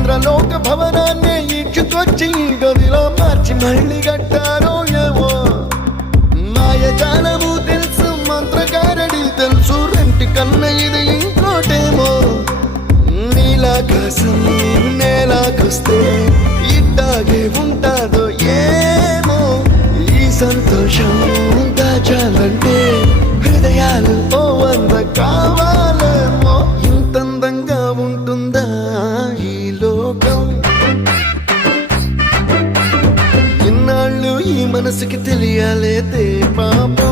ఇంద్రలోక భవనాన్ని ఈడ్చుకొచ్చి గదిలో మార్చి మళ్ళీ కట్టారో ఏమో మాయజాలము తెలుసు మంత్రగారడి తెలుసు రెంటి కన్న ఇది ఇంకోటేమో నీలాకాశం నేలాకొస్తే ఇట్టాగే ఉంటాదో ఏమో ఈ సంతోషం దాచాలంటే హృదయాలు ఓ వంద కావాలేమో ఇంతందంగా ఉంటుందా ఈ లోకం ఇన్నాళ్ళు ఈ మనసుకి తెలియాలేదే పాపం